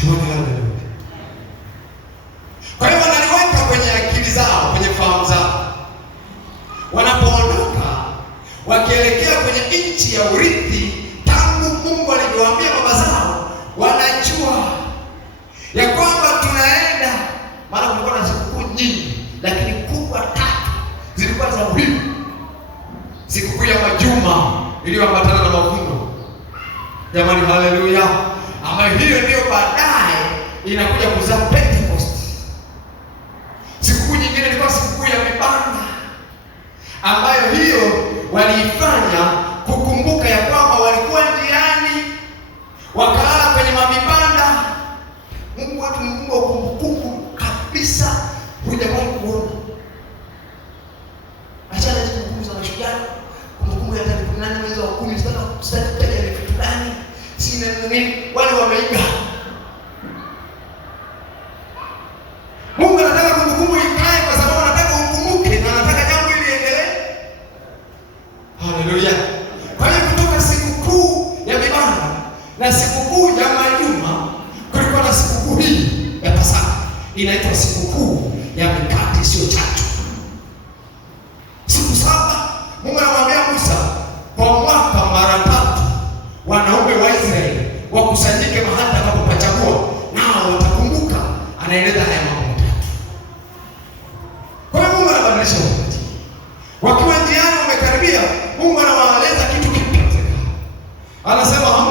Haleluya. Kwa hiyo wanaliweka kwenye akili zao, kwenye fahamu zao. Wanapoondoka wakielekea kwenye nchi ya urithi, tangu Mungu alivyowaambia baba zao, wanajua ya kwamba tunaenda, maana kulikuwa na sikukuu nyingi, lakini kubwa tatu zilikuwa za muhimu. Sikukuu ya majuma iliyoambatana na mavuno. Jamani, haleluya. Ama hiyo ndio baadaye inakuja kuzaa Pentecost. Sikukuu nyingine ilikuwa sikukuu ya vibanda, ambayo hiyo waliifanya kukumbuka ya kwamba walikuwa njiani wakalala kwenye mavibanda. Mungu wetu ni Mungu wa kumbukumbu kabisa, hujawahi kuona. Achana hizo kumbukumbu za mashujaa, kumbukumbu ya tarehe 18 mwezi wa 10 sitataja ni kitu gani, sina nini, wale wameiga. Mungu anataka kumbukumbu ikae, kwa sababu anataka ukumbuke na anataka jambo hili liendelee. Haleluya. Kwa hiyo kutoka sikukuu ya vibanda na sikukuu ya majuma, kulikuwa na sikukuu hii ya Pasaka, inaitwa sikukuu ya mikate sio chachu. Siku 7 Mungu anamwambia Musa, kwa mwaka mara 3 wanaume wa Israeli wakusanyike mahali atakapopachagua, nao watakumbuka. Anaeleza haya mambo matatu. Kwa hiyo Mungu anabadilisha wakati. Wakiwa njiani wamekaribia, Mungu anawaeleza kitu kipya. Anasema